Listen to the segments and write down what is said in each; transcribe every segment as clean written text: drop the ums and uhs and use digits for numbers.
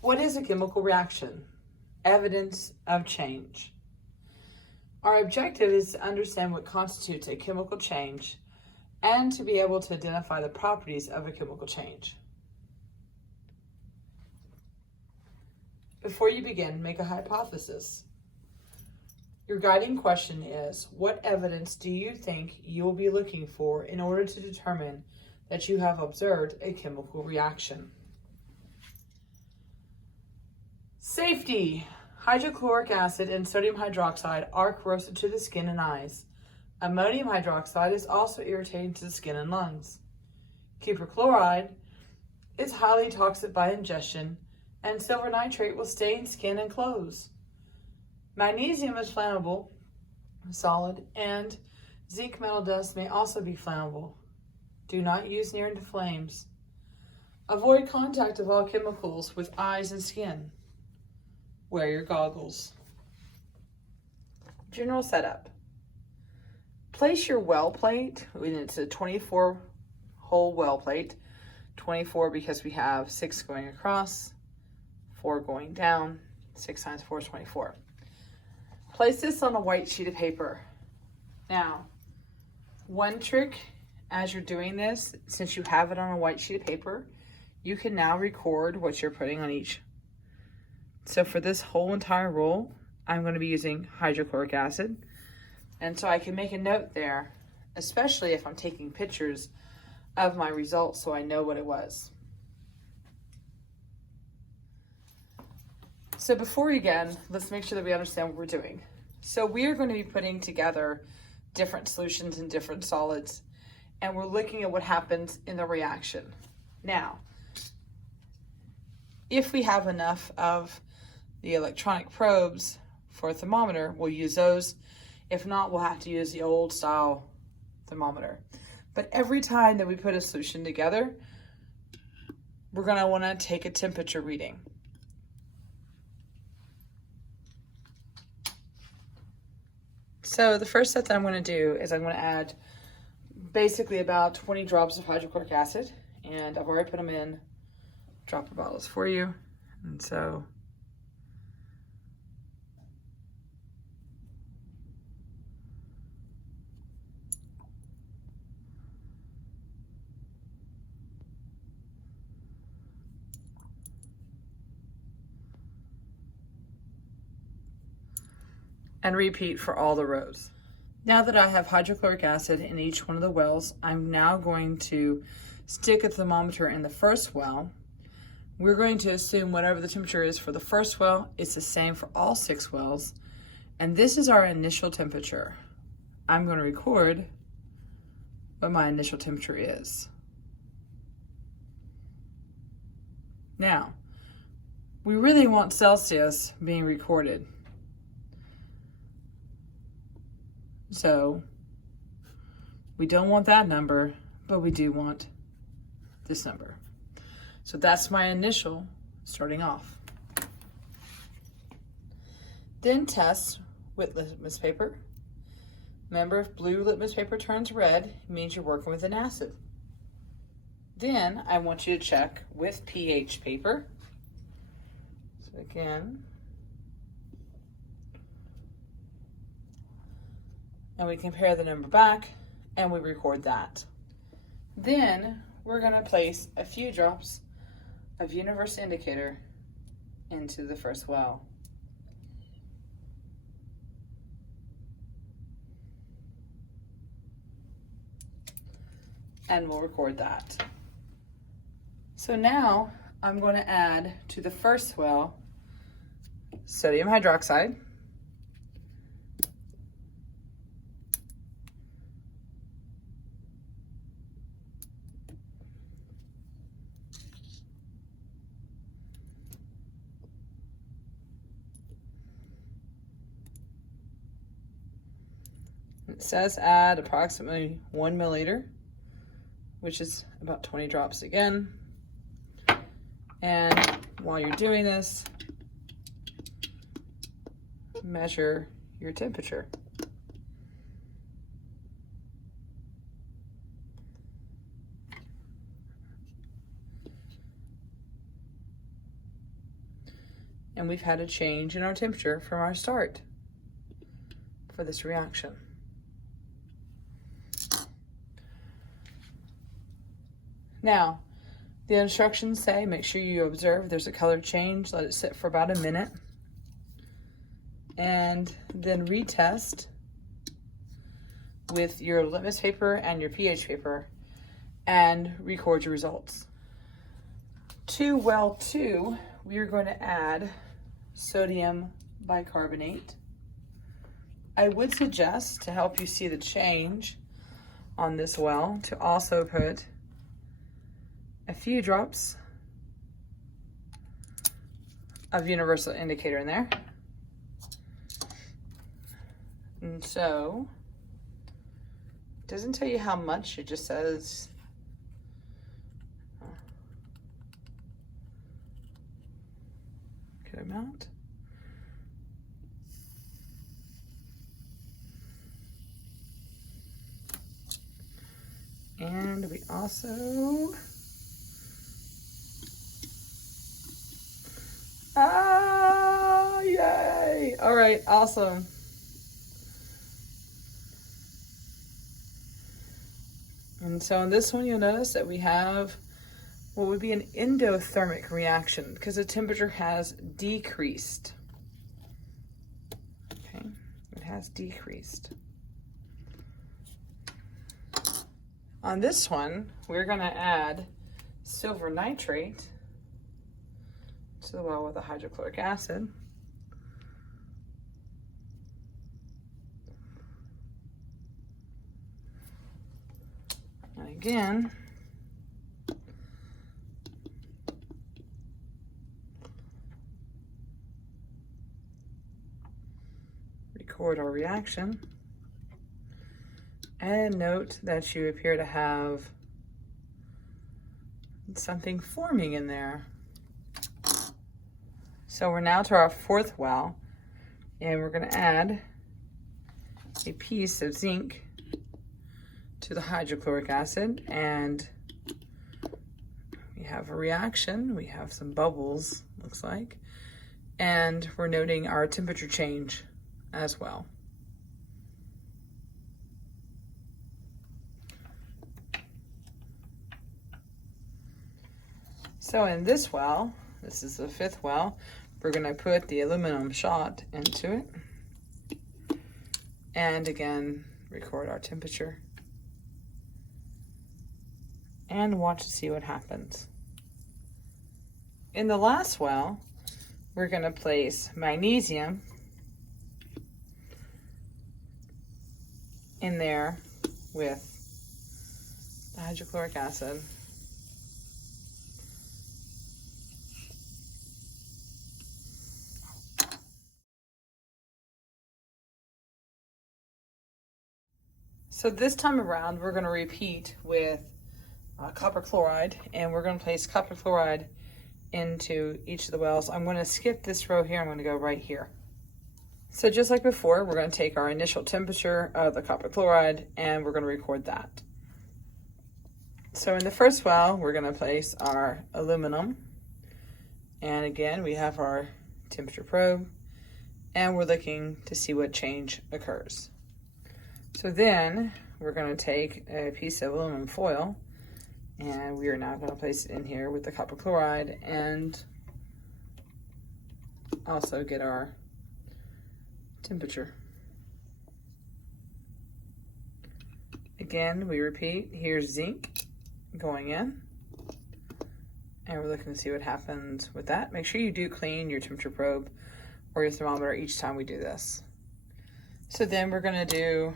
What is a chemical reaction? Evidence of change. Our objective is to understand what constitutes a chemical change and to be able to identify the properties of a chemical change. Before you begin, make a hypothesis. Your guiding question is, what evidence do you think you will be looking for in order to determine that you have observed a chemical reaction? Safety. Hydrochloric acid and sodium hydroxide are corrosive to the skin and eyes. Ammonium hydroxide is also irritating to the skin and lungs. Copper chloride is highly toxic by ingestion, and silver nitrate will stain skin and clothes. Magnesium is flammable, solid, and zinc metal dust may also be flammable. Do not use near into flames. Avoid contact of all chemicals with eyes and skin. Wear your goggles. General setup. Place your well plate, it's a 24-hole well plate, 24 because we have 6 going across, 4 going down, 6 times 4 is 24. Place this on a white sheet of paper. Now, one trick as you're doing this, since you have it on a white sheet of paper, you can now record what you're putting on each. So for this whole entire roll, I'm going to be using hydrochloric acid. And so I can make a note there, especially if I'm taking pictures of my results so I know what it was. So before we begin, let's make sure that we understand what we're doing. So we are going to be putting together different solutions and different solids, and we're looking at what happens in the reaction. Now, if we have enough of the electronic probes for a thermometer, we'll use those. If not, we'll have to use the old style thermometer. But every time that we put a solution together, we're going to want to take a temperature reading. So the first step that I'm going to do is I'm going to add basically about 20 drops of hydrochloric acid, and I've already put them in dropper bottles for you. And so and repeat for all the rows. Now that I have hydrochloric acid in each one of the wells, I'm now going to stick a thermometer in the first well. We're going to assume whatever the temperature is for the first well, it's the same for all 6 wells. And this is our initial temperature. I'm going to record what my initial temperature is. Now, we really want Celsius being recorded. So we don't want that number, but we do want this number. So that's my initial starting off. Then test with litmus paper. Remember, if blue litmus paper turns red, it means you're working with an acid. Then I want you to check with pH paper. So again, and we compare the number back and we record that. Then we're going to place a few drops of universal indicator into the first well. And we'll record that. So now I'm going to add to the first well sodium hydroxide, it says add approximately 1 milliliter, which is about 20 drops again. And while you're doing this, measure your temperature. and we've had a change in our temperature from our start for this reaction. Now, the instructions say make sure you observe there's a color change, let it sit for about a minute, and then retest with your litmus paper and your pH paper and record your results. To well 2, we are going to add sodium bicarbonate. I would suggest, to help you see the change on this well, to also put a few drops of universal indicator in there. And so, it doesn't tell you how much, it just says good amount. And we also yay! All right, awesome. And so in this one, you'll notice that we have what would be an endothermic reaction because the temperature has decreased. Okay, it has decreased. On this one, we're going to add silver nitrate to the well with the hydrochloric acid. And again, record our reaction. And note that you appear to have something forming in there. So we're now to our 4th well, and we're going to add a piece of zinc to the hydrochloric acid, and we have a reaction. We have some bubbles, looks like, and we're noting our temperature change as well. So in this well, this is the 5th well, we're going to put the aluminum shot into it. And again, record our temperature. And watch to see what happens. In the last well, we're going to place magnesium in there with the hydrochloric acid. So this time around, we're going to repeat with copper chloride, and we're going to place copper chloride into each of the wells. I'm going to skip this row here. I'm going to go right here. So just like before, we're going to take our initial temperature of the copper chloride, and we're going to record that. So in the first well, we're going to place our aluminum. And again, we have our temperature probe, and we're looking to see what change occurs. So then we're going to take a piece of aluminum foil, and we are now going to place it in here with the copper chloride and also get our temperature. Again, we repeat, here's zinc going in, and we're looking to see what happens with that. Make sure you do clean your temperature probe or your thermometer each time we do this. So then we're going to do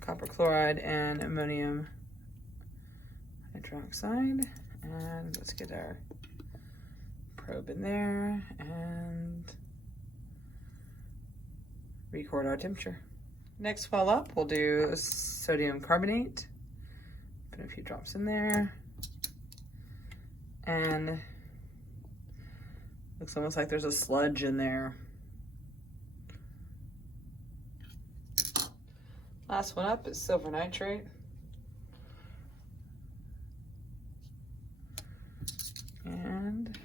copper chloride and ammonium hydroxide, and let's get our probe in there and record our temperature. Next well up, we'll do sodium carbonate. Put a few drops in there, and looks almost like there's a sludge in there. Last one up is silver nitrate. And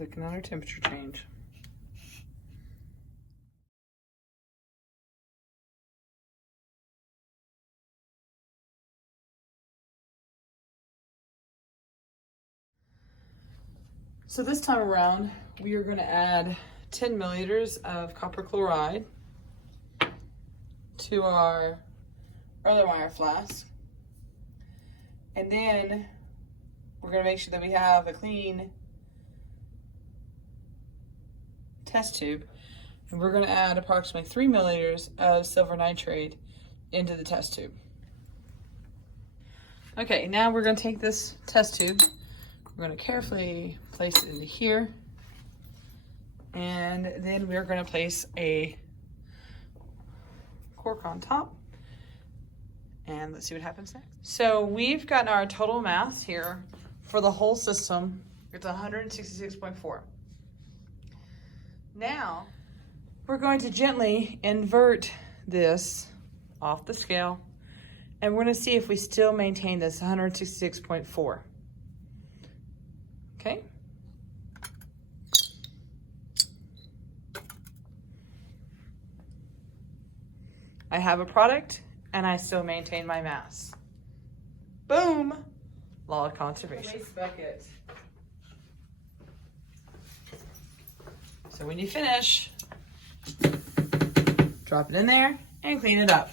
Looking at our temperature change. So this time around, we are going to add 10 milliliters of copper chloride to our Erlenmeyer flask. And then we're going to make sure that we have a clean test tube. And we're going to add approximately 3 milliliters of silver nitrate into the test tube. Okay, now we're going to take this test tube. We're going to carefully place it into here. And then we're going to place a cork on top. And let's see what happens next. So we've gotten our total mass here for the whole system. It's 166.4. Now, we're going to gently invert this off the scale, and we're going to see if we still maintain this 166.4. Okay? I have a product, and I still maintain my mass. Boom! Law of conservation. Waste bucket. So when you finish, drop it in there and clean it up.